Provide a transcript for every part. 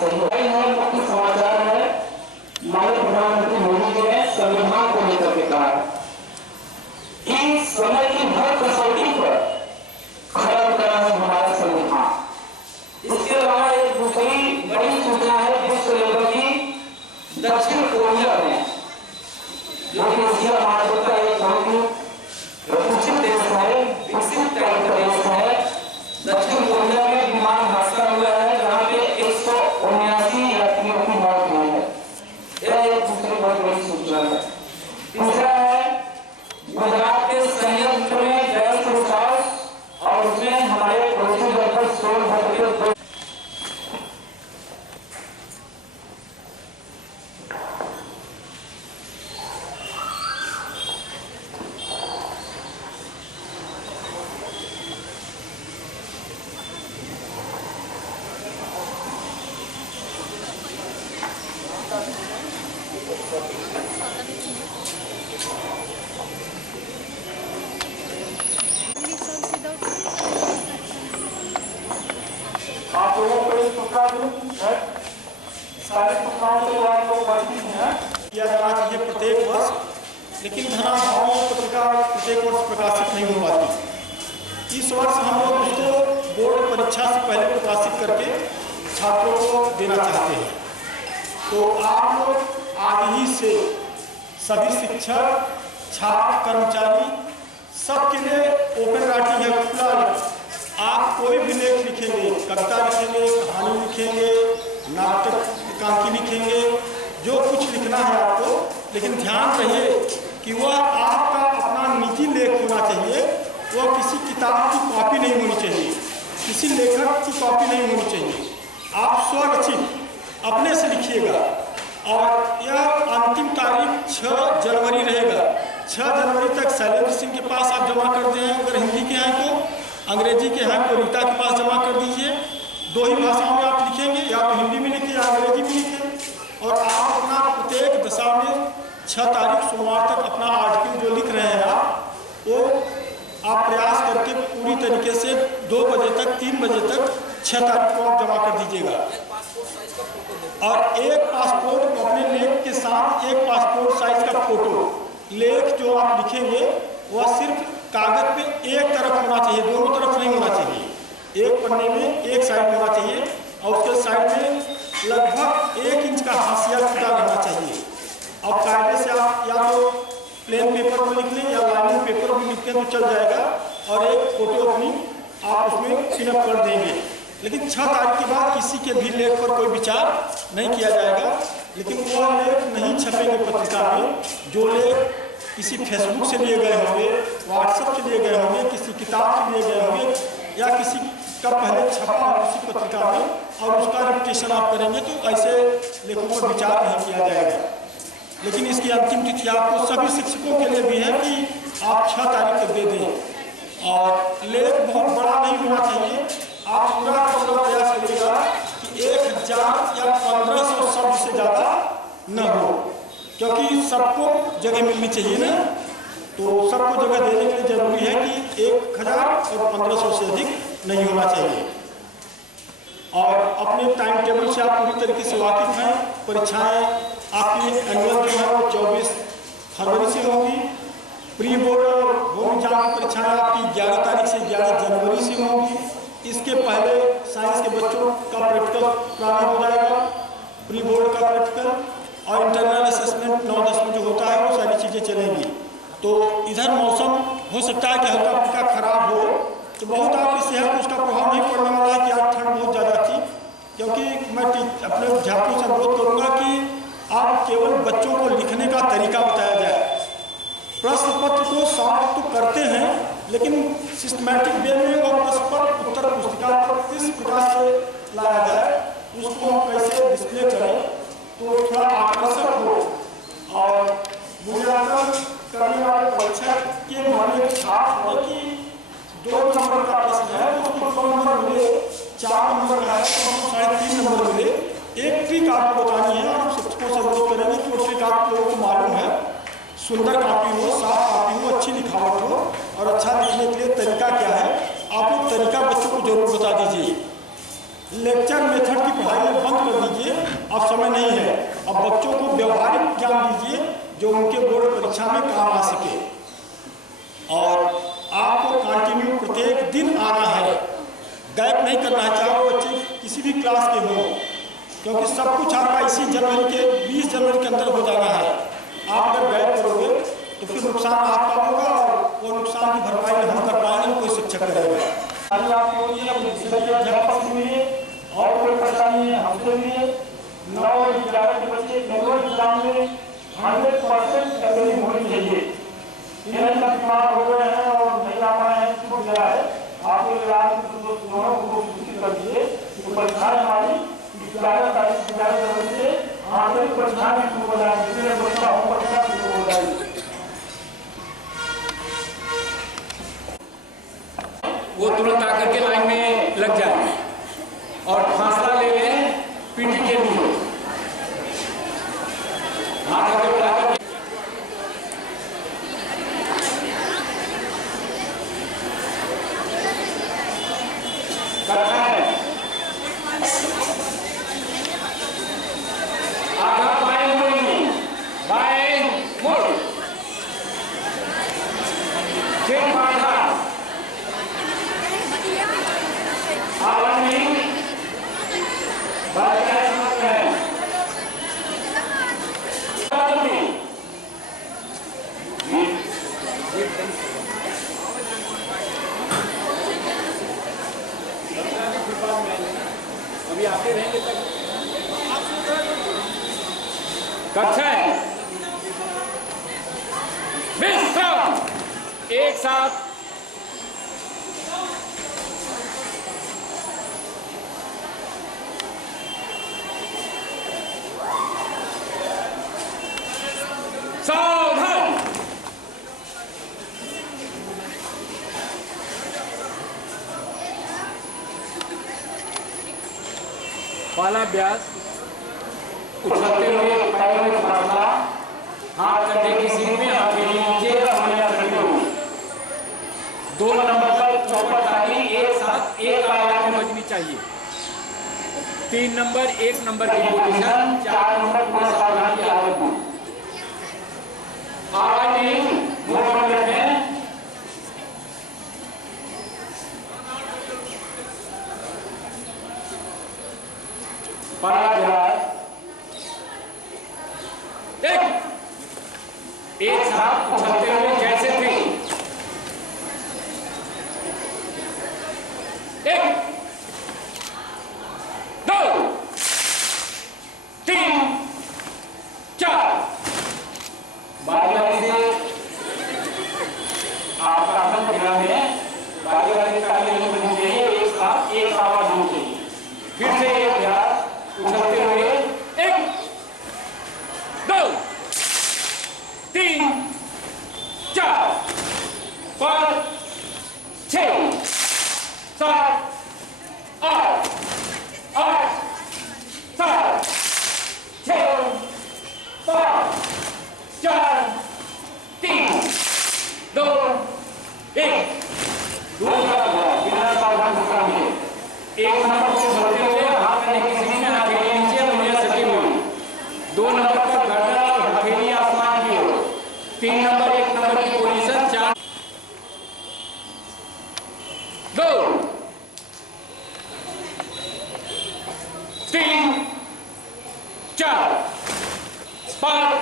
सही है। मुख्य समाचार है, माननीय प्रधानमंत्री मोदी जी ने संविधान को लेकर के कहा कि समय की हर कसौटी पर खड़ा उतरा है हमारा संविधान। इसके अलावा एक दूसरी बड़ी सूचना है विश्व लेवल की, दक्षिण कोरिया में, जो कि एशिया महाद्वीप का एक बहुत ही विकसित देश है, विकसित टाइप का देश है। दक्षिण कोरिया में विमान हादसा हुआ है जहां पे 179 यात्रियों की मौत हुई है। यह एक दूसरी बहुत बड़ी सूचना है। तीसरा है गुजरात के संयंत्र में गैस रिसाव और उसमें हमारे पड़ोसी दल पर शोर भरकर आप लोगों को एक सूचना है, सारी सूचनाओं से आप लोग परिचित हैं। किया जाना चाहिए प्रत्येक वर्ष, लेकिन धनाभावों पत्रिका प्रत्येक वर्ष प्रकाशित नहीं हो पाती। इस वर्ष हम लोग उसको बोर्ड परीक्षा से पहले प्रकाशित करके छात्रों को देना चाहते हैं। तो आप लोग आज ही से सभी शिक्षक, छात्र, कर्मचारी सबके लिए ओपन राइटिंग है, खुला। आप कोई भी लेख लिखेंगे, कविता लिखेंगे, कहानी लिखेंगे, नाटक एकांकी लिखेंगे, जो कुछ लिखना है आपको, लेकिन ध्यान रहिए कि वह आपका अपना निजी लेख होना चाहिए। वह किसी किताब की कॉपी नहीं होनी चाहिए, किसी लेखक की कॉपी नहीं होनी चाहिए। आप स्वरचित अपने से लिखिएगा। और यह अंतिम तारीख 6 जनवरी रहेगा। 6 जनवरी तक शैलेंद्र सिंह के पास आप जमा कर दें, अगर हिंदी के हैं तो, अंग्रेजी के हैं तो रीता के पास जमा कर दीजिए। 2 ही भाषाओं में आप लिखेंगे, या तो हिंदी में लिखिए या अंग्रेजी में लिखें। और आप अपना प्रत्येक दशा में 6 तारीख सोमवार तक अपना आर्टिकल जो लिख रहे हैं आप, वो आप प्रयास करके पूरी तरीके से 2 बजे तक, 3 बजे तक 6 तारीख को आप जमा कर दीजिएगा। और एक पासपोर्ट, अपने लेख के साथ एक पासपोर्ट साइज का फोटो। लेख जो आप लिखेंगे वह सिर्फ कागज पे एक तरफ होना चाहिए, दोनों तरफ नहीं होना चाहिए। एक पन्ने में एक साइड होना चाहिए और उसके साइड में लगभग 1 इंच का हाशिया खुदा रहना चाहिए। अब कायदे से आप या तो प्लेन पेपर में लिख लें या लाइनिंग पेपर में लिखते तो चल जाएगा, और एक फोटो अपनी आप उसमें फिलअप कर देंगे। लेकिन 6 तारीख के बाद किसी के भी लेख पर कोई विचार नहीं किया जाएगा। लेकिन वो लेख नहीं छपेंगे पत्रिका में जो लेख किसी फेसबुक से लिए गए होंगे, व्हाट्सएप से लिए गए होंगे, किसी किताब से लिए गए होंगे, या किसी का पहले छपा हो किसी पत्रिका में, और उसका रेपुटेशन आप करेंगे तो ऐसे लेखों पर विचार नहीं किया जाएगा। लेकिन इसकी अंतिम तिथि आपको सभी शिक्षकों के लिए भी है कि आप 6 तारीख तक दे दें। और लेख बहुत बड़ा नहीं होना चाहिए। आप पूरा प्रयास करिएगा कि 1000 या 1500 शब्द से ज़्यादा न हो, क्योंकि सबको जगह मिलनी चाहिए ना। तो सबको जगह देने के लिए जरूरी है कि 1000 और 1500 से अधिक नहीं होना चाहिए। और अपने टाइम टेबल से आप पूरी तरीके से वाकिफ हैं। परीक्षाएं आपकी एनुअल जो है वो 24 फरवरी से होंगी। प्री बोर्ड और होम एग्जाम की परीक्षाएं आपकी 11 तारीख से 11 जनवरी से होंगी। इसके पहले साइंस के बच्चों का प्रैक्टिकल प्रारंभ हो जाएगा, प्री बोर्ड का प्रैक्टिकल, और इंटरनल असेसमेंट 9-10 में जो होता है वो सारी चीज़ें चलेंगी। तो इधर मौसम हो सकता है कि हल्का फुल्का खराब हो, तो बहुत आपकी सेहत पर उसका प्रभाव नहीं पड़ने वाला है कि आज ठंड बहुत ज़्यादा थी। क्योंकि मैं अपने अध्यापकों से अनुरोध करूँगा कि आप केवल बच्चों को लिखने का तरीका बताया जाए। प्रश्न पत्र को सॉल्व तो करते हैं, लेकिन सिस्टमैटिक वे में वो प्रश्न पत्र उत्तर पुस्तिका पर किस प्रकार से लाया जाए, उसको हम कैसे डिस्प्ले करें तो थोड़ा आकर्षक हो। और मूल्यांकन करने वाले परीक्षक के मन में छाप हो कि 2 नंबर का प्रश्न है तो उसको 2 नंबर मिले, 4 नंबर का है तो उसको 3.5 नंबर मिले। एक ट्रिक आपको बतानी है, और शिक्षकों से अनुरोध करेंगे कि वो ट्रिक आप लोगों को मालूम है। सुंदर कापी हो, साफ कापी हो, अच्छी लिखावट हो, और अच्छा लिखने के लिए तरीका क्या है आप लोग तरीका बच्चों को जरूर बता दीजिए। लेक्चर मेथड की पढ़ाई बंद कर दीजिए। समय नहीं है। अब बच्चों को व्यवहारिक ज्ञान दीजिए जो उनके बोर्ड परीक्षा में काम आ सके। और आपको कंटिन्यू प्रत्येक दिन आना है, गैप नहीं करना है, चाहे वो बच्चे किसी भी क्लास के हों, क्योंकि सब कुछ आपका इसी जनवरी के 20 जनवरी के अंदर हो जाना है। आप अगर गैप करोगे तो फिर नुकसान आपका होगा और वो नुकसान की भरपाई हम कर पाएंगे, कोई शिक्षक करेगा। और कोई परेशानी है हमसे भी है। 9 और 11 के बच्चे मेमोरी एग्जाम में 100% कवरेज होनी चाहिए। इन्हें तक बीमार हो गए हैं और नहीं आ पाए हैं, छूट गया है, आपको दोनों को सूचित कर दीजिए कि परीक्षाएं हमारी 11 तारीख 11 जनवरी से आंतरिक परीक्षाएं भी शुरू हो जाएंगी, जिसमें बच्चा होम परीक्षा शुरू हो जाएगी। वो तुरंत आकर के लाइन में लग जाए और फासला ले लें पीटी के लिए। हाथ आगे बढ़ाकर करना है। आधा बाएं मुड़ेंगे, बाएं मुड़, फिर आधा आवाज नहीं, बात क्या समझ रहे हैं? अभी आते रहेंगे तक कक्षाएं विश्राम एक साथ सावधान। पहला अभ्यास उछलते हुए पैरों में फासला, हाथ कंधे की सीध में, हाथ के नीचे करते हुए। 2 नंबर पर चौपट ताली एक साथ एक आवाज में बजनी चाहिए। 3 नंबर 1 नंबर की पोजीशन, 4 नंबर पूरा सावधान की आवाज में। आवाज नहीं, मुंह बंद रखें। पहला अभ्यास एक साथ उछलते हुए जैसे थे। 1 2 3 4। बारी से आपका मन ध्यान में बारी ताली नहीं बजनी चाहिए, एक साथ एक आवाज होनी चाहिए। फिर से ये अभ्यास उछलते हुए 1 2 3 4 5 6 7 8 8 7 6 5 4 3 2 1। दूसरा बिना सावधान विश्राम के 1 नंबर को बढ़ते हुए हाथ करने की स्थिति में, हथेली नीचे, उंगलियां सटी हुई। 2 नंबर पर गर्दन और हथेली आसमान की ओर। 3 नंबर 1 नंबर की पोजीशन, 4 2 3 4 5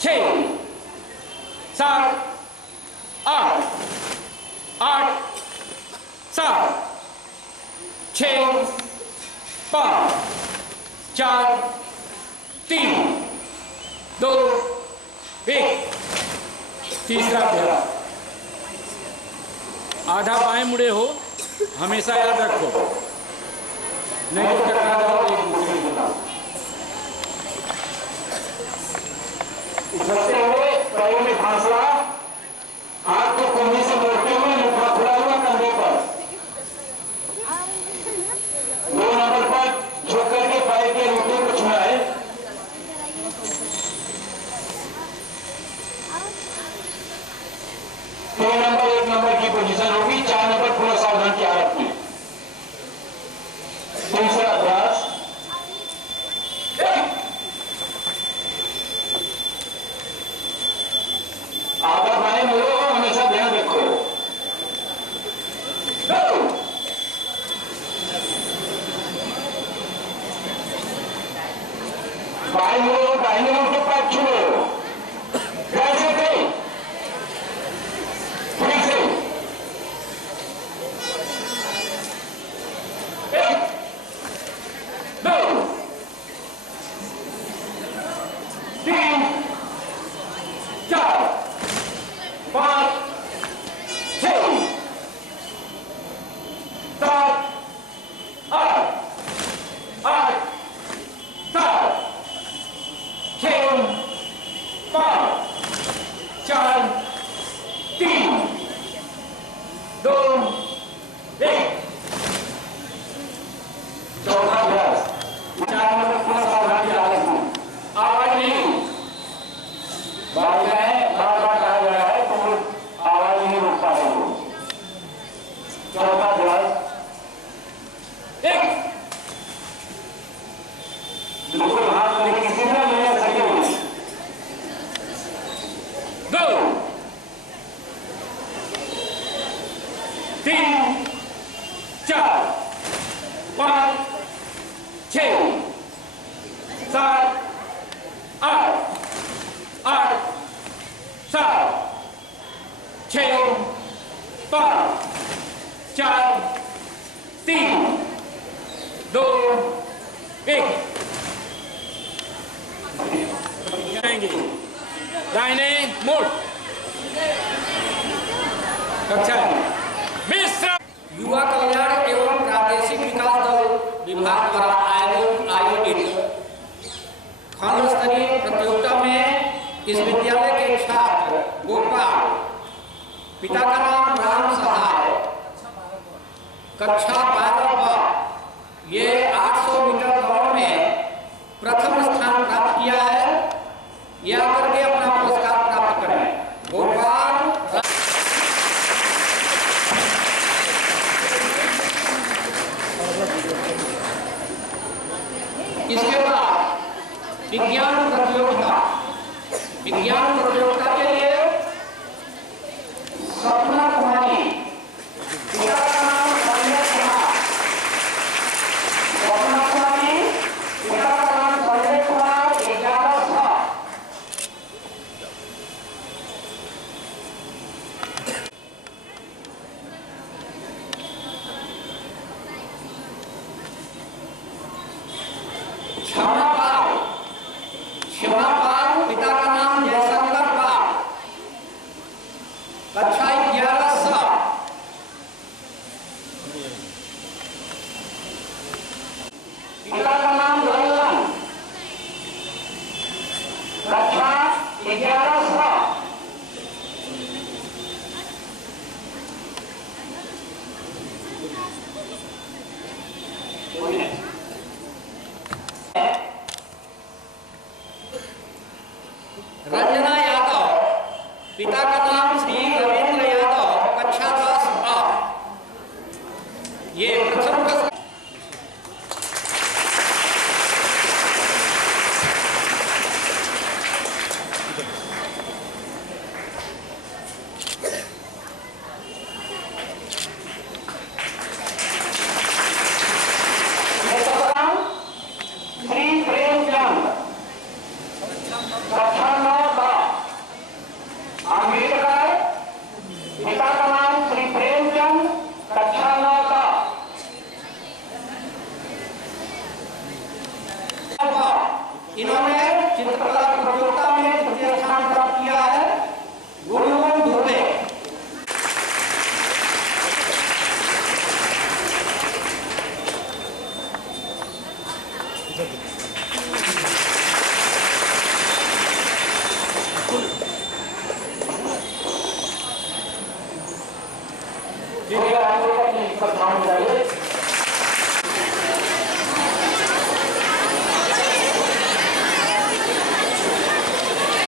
6 7 8 8 7 6 5 4 3 2 1। तीसरा अभ्यास आधा बाएं मुड़े हो, हमेशा याद रखो, नहीं तो टकरा जाओ एक दूसरे के साथ। उछलते हुए पैरों में फासला, हाथ को कंधे से मोड़ते हुए, मुखड़ा खुला हुआ कंधे पर। 2 नंबर पर झुक करके पैर के अंगूठे को छुड़ाए। 3 नंबर 1 नंबर की पोजीशन होगी, 4 नंबर पूरा सावधान की हालत में। दूसरा अभ्यास दाहिने मुंह के पैर छुए हो कैसे थे ठीक से एक दो तीन चार पांच छह सात आठ आठ सात छह पांच चार तीन दो एक चौथा अभ्यास विचार में पूरा सावधानी डाल रखना आवाज नहीं बात है बार बार कहा गया है तो आवाज नहीं रोक पा रहे हो चौथा अभ्यास एक बिल्कुल हाथ में किसी तरह मिलने सके हुए दो तीन चार पांच छह सात आठ आठ सात छह पांच चार तीन दो एक दाहिने मोड़ कक्षा मिश्र युवा कल्याण एवं प्रादेशिक विकास दल विभाग द्वारा आयोजित खंड स्तरीय प्रतियोगिता में इस विद्यालय के छात्र गोपाल, पिता का नाम राम सहाय, कक्षा 12 ये 800 मीटर दौड़ में प्रथम स्थान प्राप्त किया है। यह करके अपना पुरस्कार प्राप्त करें। गोपाल इसके बाद विज्ञान प्रतियोगिता के लिए सपना कुमारी, पिता का नाम संजय कुमार, सपना कुमारी, पिता का नाम संजय कुमार, 11 साल। क्षमा पाल, पिता का नाम जयशंकर पाल, कक्षा 11 साल। पिता का नाम लल्लन, कक्षा 11 साल। रंजना यादव, पिता का नाम श्री रविंद्र यादव, कक्षा 10 आ। ये प्रथम पुरस्कार। श्री प्रेमचंद, कक्षा 9 अम्बेडकर, पिता का नाम श्री प्रेमचंद, कक्षा 9 इन्होंने चित्रकला प्रतियोगिता में द्वितीय स्थान प्राप्त किया है। गुरुवन धुर्वे। ठीक है, आप लोग अपनी कक्षाओं में जाइए।